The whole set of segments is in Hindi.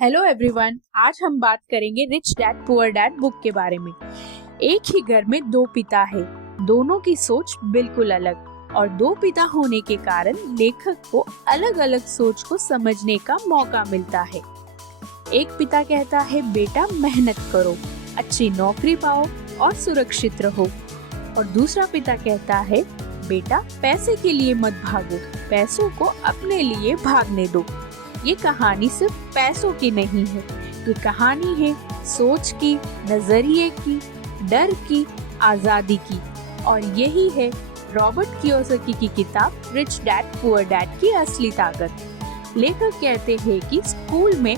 हेलो एवरीवन, आज हम बात करेंगे rich dad poor dad book के बारे में। एक ही घर में दो पिता हैं, दोनों की सोच बिल्कुल अलग और दो पिता होने के कारण लेखक को अलग अलग सोच को समझने का मौका मिलता है। एक पिता कहता है बेटा मेहनत करो, अच्छी नौकरी पाओ और सुरक्षित रहो, और दूसरा पिता कहता है बेटा पैसे के लिए मत भागो, पैसों को अपने लिए भागने दो। ये कहानी सिर्फ पैसों की नहीं है, ये कहानी है सोच की, नजरिए की, डर की, आजादी की। और यही है रॉबर्ट कियोसाकी की किताब रिच डैड पुअर डैड की असली ताकत। लेखक कहते हैं कि स्कूल में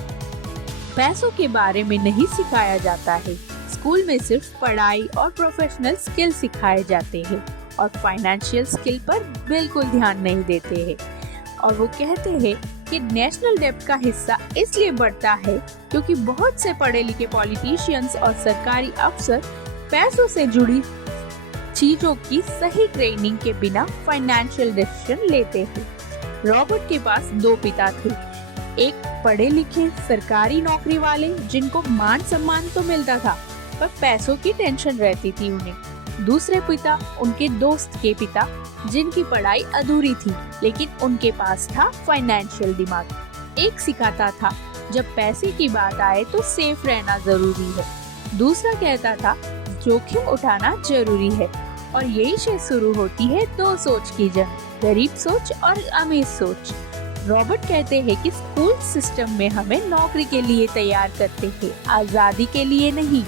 पैसों के बारे में नहीं सिखाया जाता है, स्कूल में सिर्फ पढ़ाई और प्रोफेशनल स्किल सिखाए जाते हैं और फाइनेंशियल स्किल पर बिल्कुल ध्यान नहीं देते हैं। और वो कहते हैं कि नेशनल डेब्ट का हिस्सा इसलिए बढ़ता है क्योंकि बहुत से पढ़े लिखे पॉलिटिशियंस और सरकारी अफसर पैसों से जुड़ी चीजों की सही ट्रेनिंग के बिना फाइनेंशियल डिसीजन लेते हैं। रॉबर्ट के पास दो पिता थे, एक पढ़े लिखे सरकारी नौकरी वाले जिनको मान सम्मान तो मिलता था पर पैसों की टेंशन रहती थी उन्हें। दूसरे पिता उनके दोस्त के पिता जिनकी पढ़ाई अधूरी थी लेकिन उनके पास था फाइनेंशियल दिमाग। एक सिखाता था जब पैसे की बात आए तो सेफ रहना जरूरी है, दूसरा कहता था जोखिम उठाना जरूरी है। और यही से शुरू होती है दो सोच की जंग, गरीब सोच और अमीर सोच। रॉबर्ट कहते हैं कि स्कूल सिस्टम में हमें नौकरी के लिए तैयार करते हैं, आजादी के लिए नहीं,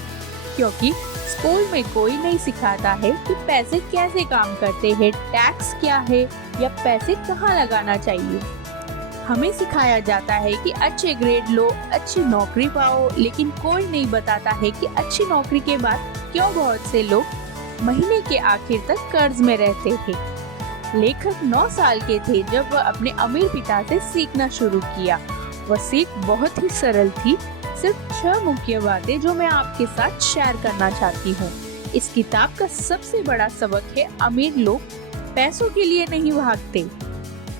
क्योंकि स्कूल में कोई नहीं सिखाता है कि पैसे कैसे काम करते हैं, टैक्स क्या है या पैसे कहाँ लगाना चाहिए। हमें सिखाया जाता है कि अच्छे ग्रेड लो, अच्छी नौकरी पाओ, लेकिन कोई नहीं बताता है कि अच्छी नौकरी के बाद क्यों बहुत से लोग महीने के आखिर तक कर्ज में रहते हैं। लेखक 9 साल के थे जब वह अपने अमीर पिता से सीखना शुरू किया। वह सीख बहुत ही सरल थी, सिर्फ 6 मुख्य बातें जो मैं आपके साथ शेयर करना चाहती हूँ। इस किताब का सबसे बड़ा सबक है अमीर लोग पैसों के लिए नहीं भागते,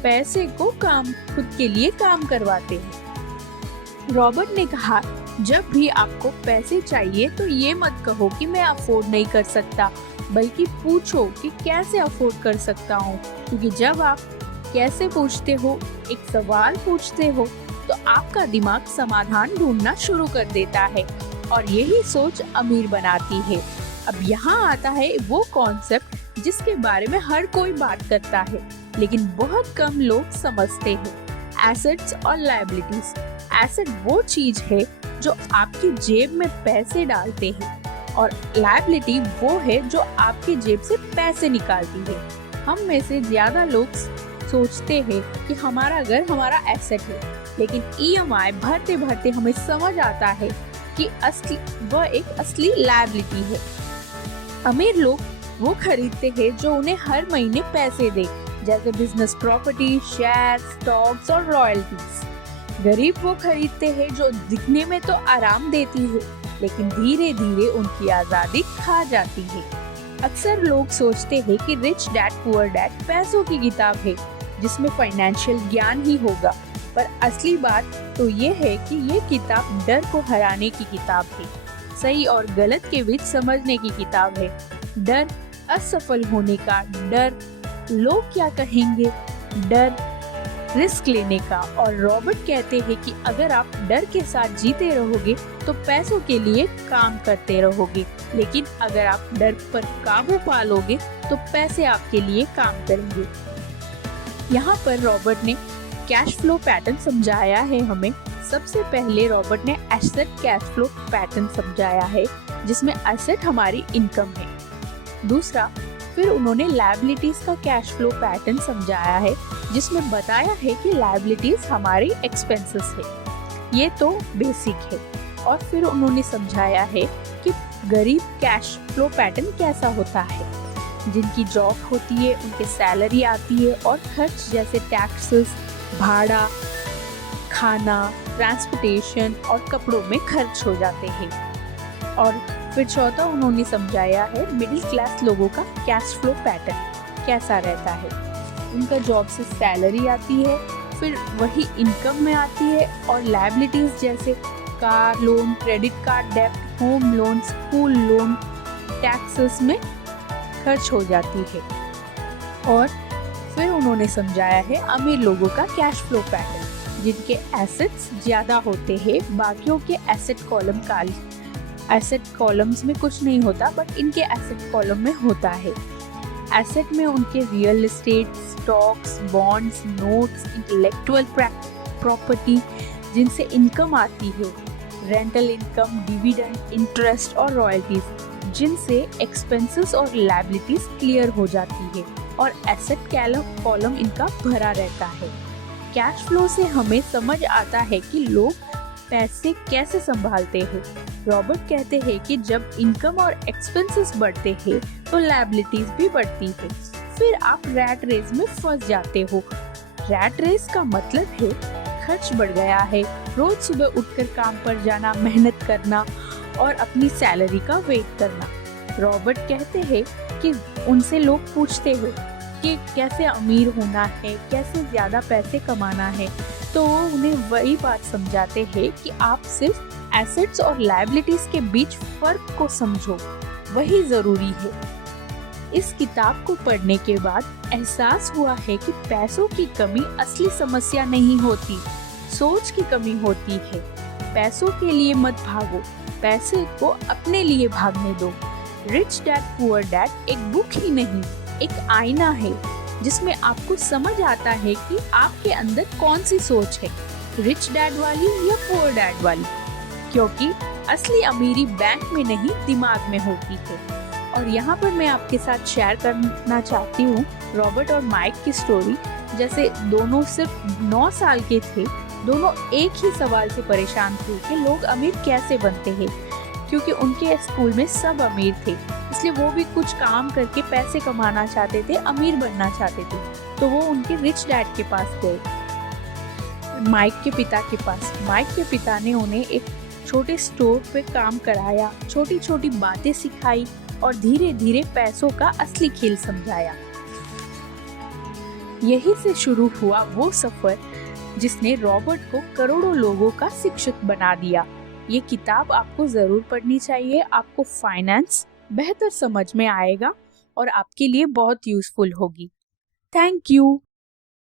पैसे को खुद के लिए काम करवाते हैं। रॉबर्ट ने कहा जब भी आपको पैसे चाहिए तो ये मत कहो कि मैं अफोर्ड नहीं कर सकता, बल्कि पूछो कि कैसे अफोर्ड कर सकता हूँ, क्योंकि जब आप कैसे पूछते हो, एक सवाल पूछते हो, तो आपका दिमाग समाधान ढूंढना शुरू कर देता है और यही सोच अमीर बनाती है। अब यहाँ आता है वो कॉन्सेप्ट जिसके बारे में हर कोई बात करता है लेकिन बहुत कम लोग समझते हैं, एसेट्स और लायबिलिटीज। एसेट वो चीज है जो आपकी जेब में पैसे डालते हैं और लायबिलिटी वो है जो आपकी जेब से पैसे निकालती है। हम में से ज्यादा लोग सोचते हैं कि हमारा घर हमारा एसेट है, लेकिन ईएमआई भरते भरते हमें समझ आता है कि वह एक असली लायबिलिटी है। अमीर लोग वो खरीदते हैं जो उन्हें हर महीने पैसे दे, जैसे बिजनेस प्रॉपर्टी, शेयर, स्टॉक्स और रॉयल्टीज। गरीब वो खरीदते हैं जो दिखने में तो आराम देती है लेकिन धीरे धीरे उनकी आजादी खा जाती है। अक्सर लोग सोचते हैं कि रिच डैड पुअर डैड पैसों की किताब है जिसमें फाइनेंशियल ज्ञान ही होगा, पर असली बात तो ये है कि ये किताब डर को हराने की किताब है, सही और गलत के बीच समझने की किताब है। डर असफल होने का, डर लोग क्या कहेंगे, डर रिस्क लेने का। और रॉबर्ट कहते हैं कि अगर आप डर के साथ जीते रहोगे तो पैसों के लिए काम करते रहोगे, लेकिन अगर आप डर पर काबू पा लोगे तो पैसे आपके लिए काम करेंगे। यहाँ पर रॉबर्ट ने कैश फ्लो पैटर्न समझाया है हमें। सबसे पहले रॉबर्ट ने एसेट कैश फ्लो पैटर्न समझाया है जिसमें एसेट हमारी इनकम है। दूसरा, फिर उन्होंने लायबिलिटीज का कैश फ्लो पैटर्न समझाया है जिसमें बताया है कि लायबिलिटीज हमारी एक्सपेंसेस है। ये तो बेसिक है। और फिर उन्होंने समझाया है कि गरीब कैश फ्लो पैटर्न कैसा होता है। जिनकी जॉब होती है उनके सैलरी आती है और खर्च जैसे टैक्सेस, भाड़ा, खाना, ट्रांसपोर्टेशन और कपड़ों में खर्च हो जाते हैं। और फिर चौथा उन्होंने समझाया है मिडिल क्लास लोगों का कैश फ्लो पैटर्न कैसा रहता है। उनका जॉब से सैलरी आती है, फिर वही इनकम में आती है और लायबिलिटीज जैसे कार लोन, क्रेडिट कार्ड डेब्ट, home loan, school loan, taxes में खर्च हो जाती है। और फिर उन्होंने समझाया है अमीर लोगों का कैश फ्लो पैटर्न, जिनके एसेट्स ज्यादा होते हैं, बाकियों के एसेट कॉलम्स में कुछ नहीं होता, बट इनके एसेट कॉलम में होता है। एसेट में उनके real estate, stocks, bonds, notes, intellectual property जिनसे इनकम आती है, रेंटल इनकम, डिविडेंड, इंटरेस्ट और रॉयल्टीज जिनसे एक्सपेंसेस और लायबिलिटीज क्लियर हो जाती है, और एसेट कॉलम इनका भरा रहता है। कैश फ्लो से हमें समझ आता है कि लोग पैसे कैसे संभालते हैं। रॉबर्ट कहते हैं कि जब इनकम और एक्सपेंसेस बढ़ते हैं तो लायबिलिटीज भी बढ़ती है। फिर आप रैट रेस में फंस जाते हो। रैट रेस का मतलब है खर्च बढ़ गया है, रोज सुबह उठकर काम पर जाना, मेहनत करना और अपनी सैलरी का वेट करना। रॉबर्ट कहते हैं कि उनसे लोग पूछते हैं कि कैसे अमीर होना है, कैसे ज्यादा पैसे कमाना है, तो वो उन्हें वही बात समझाते हैं कि आप सिर्फ एसेट्स और लायबिलिटीज के बीच फर्क को समझो, वही जरूरी है। इस किताब को पढ़ने के बाद एहसास हुआ है कि पैसों की कमी असली समस्या नहीं होती, सोच की कमी होती है। पैसों के लिए मत भागो, पैसे को अपने लिए भागने दो। रिच डैड पुअर डैड एक बुक ही नहीं, एक आईना है जिसमें आपको समझ आता है कि आपके अंदर कौन सी सोच है, रिच डैड वाली या पुअर डैड वाली, क्योंकि असली अमीरी बैंक में नहीं दिमाग में होती है। और यहाँ पर मैं आपके साथ शेयर करना चाहती हूँ रॉबर्ट और माइक की स्टोरी। जैसे दोनों सिर्फ 9 साल के थे, दोनों एक ही सवाल से परेशान थे कि लोग अमीर कैसे बनते हैं, क्योंकि उनके स्कूल में सब अमीर थे, इसलिए वो भी कुछ काम करके पैसे कमाना चाहते थे, अमीर बनना चाहते थे। तो वो उनके रिच डैड के पास गए, माइक के पिता के पास। माइक के पिता ने उन्हें एक छोटे स्टोर पे काम कराया, छोटी छोटी बातें सिखाई और धीरे धीरे पैसों का असली खेल समझाया। यही से शुरू हुआ वो सफर जिसने रॉबर्ट को करोड़ों लोगों का शिक्षक बना दिया। ये किताब आपको जरूर पढ़नी चाहिए, आपको फाइनेंस बेहतर समझ में आएगा और आपके लिए बहुत यूजफुल होगी। Thank you.